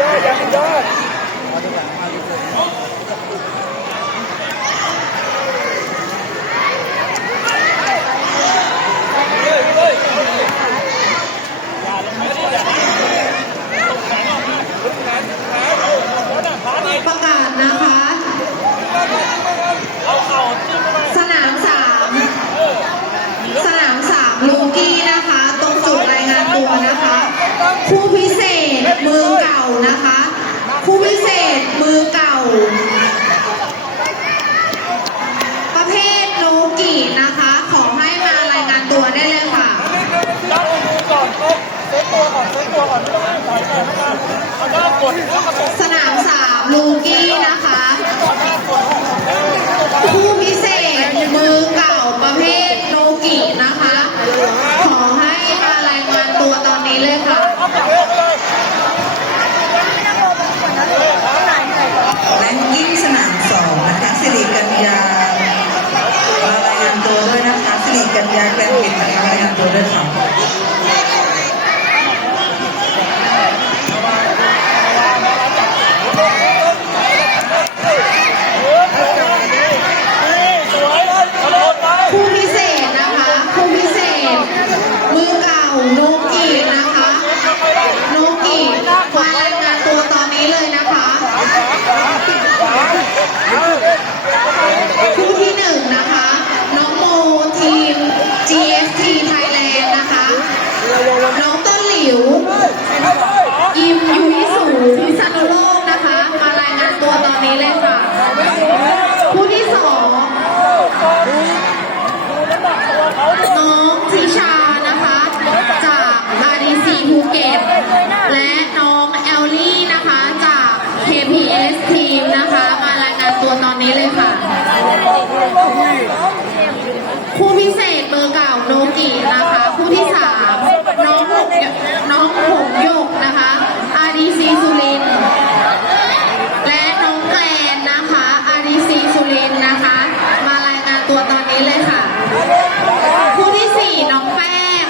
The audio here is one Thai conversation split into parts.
ยอดยังยอดประกาศนะคะ สนามสามสนามสามลูกี้นะคะ ตรงจุดรายงานตัวนะคะผู้พิเศษมือเก่า นะคะผู้พิเศษมือเก่า ประเภทโลกินะคะ ขอให้มารายงานตัวได้เลยค่ะด้านมือก่อนเซตตัว กรมปิดนะคะรายงานตัวด้วยค่ะ สวยเลยกระโดดไป ผู้พิเศษนะคะ ผู้พิเศษ มือเก่าโนกินะคะ โนกิมารายงานตัวตอนนี้เลยนะคะ ผู้ที่หนึ่งนะคะ น้องโมทีม GFT Thailand นะคะ น้องต้นหลิว ยิมยูยิสูพิษณุ โลกนะคะ มารายงานตัวตอนนี้เลยค่ะ ผู้ที่สองน้องทิชานะคะ จาก RDC ภูเก็ตและน้องแอลลี่นะคะ จาก KPS ทีมนะคะ มารายงานตัวตอนนี้เลยค่ะผู้พิเศษเบอร์เก่าโนกินะคะ ผู้ที่สามน้องหกน้องหงหยกนะคะ RDC สุรินทร์และน้องแกลนนะคะ RDC สุรินทร์นะคะ มารายงานตัวตอนนี้เลยค่ะ ผู้ที่สี่น้องแป้ง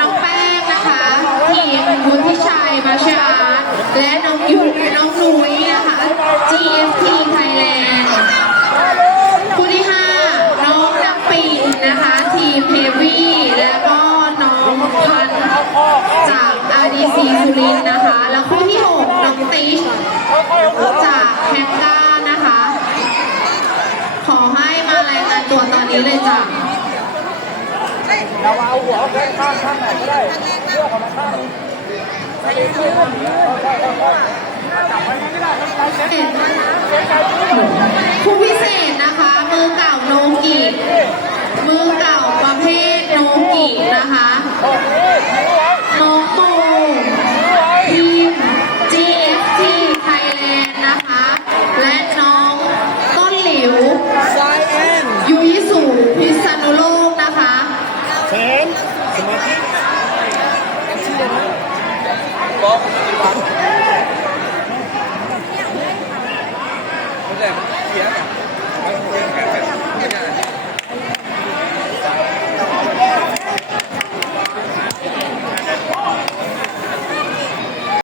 น้องแป้งนะคะ ทีมวุฒิชัยมาชาร์ตและน้องยุน้องนุ้ยนะคะ GFT Thailand ผู้ที่ห้าน้องนักปีนนะคะ ทีมเฮฟวี่แล้วก็น้องพันธุ์ จาก RDC สุรินนะคะ แล้วคู่ที่หกน้องติชจากแฮกก้านะคะ ขอให้มารายงานตัวตอนนี้เลยจ้ะเราเอาหัวข้ข้างข้างไหนก็ได้เลือกออกมาข้างไปเห็นผู้พิเศษนะคะ มือเก่าโนกิมือเก่าประเภทโนกินะคะ 10, 10 Bok.